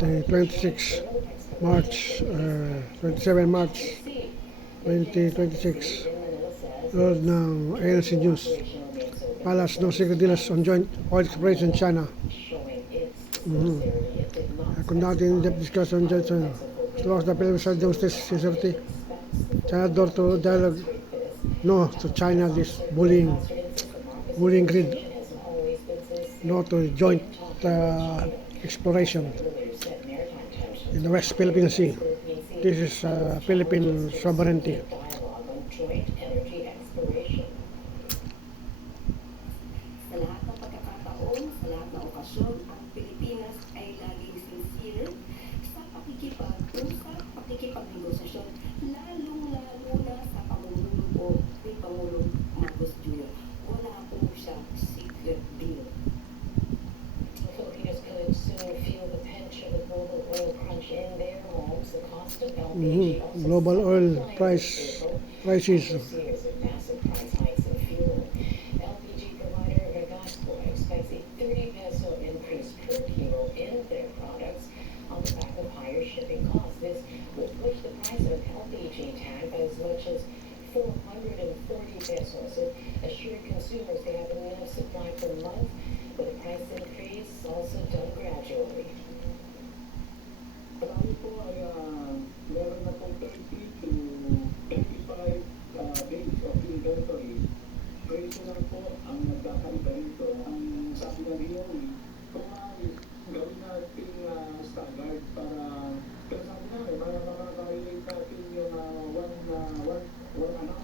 the 26 March, 27 March 2026. Lord ng ANC News. Palace no secret deals on joint oil exploration in China. Conducting in-depth discussion on Johnson. As long as the Philippines side justice sincerity. China door to dialogue. No to China this bullying grid. No to joint exploration in the West Philippine Sea. This is Philippine sovereignty. Sa lahat ng pagkakataon, sa lahat ng okasyon, ang Pilipinas ay laging sincere sa pakikipag-usap, pakikipagnegosasyon, lalong-lalo na sa pamumuno po ni Pangulong Marcos Jr. Wala po siyang secret deal. The Filipinos could soon feel the pinch of the global oil crunch in their homes. The cost of LPG also Global oil prices. years of massive price hikes in fuel. LPG provider Vegasco expects a 30 peso increase per kilo in their products on the back of higher shipping costs. This will push the price of LPG tank as much as 440 pesos. It assured consumers they have enough supply per month, with the price increase also done gradually. Marami po ay meron na pong 30 to 35 days of inventory. Presyo lang po ang nagkakaiba rito. Ang sabi ng DOE, kung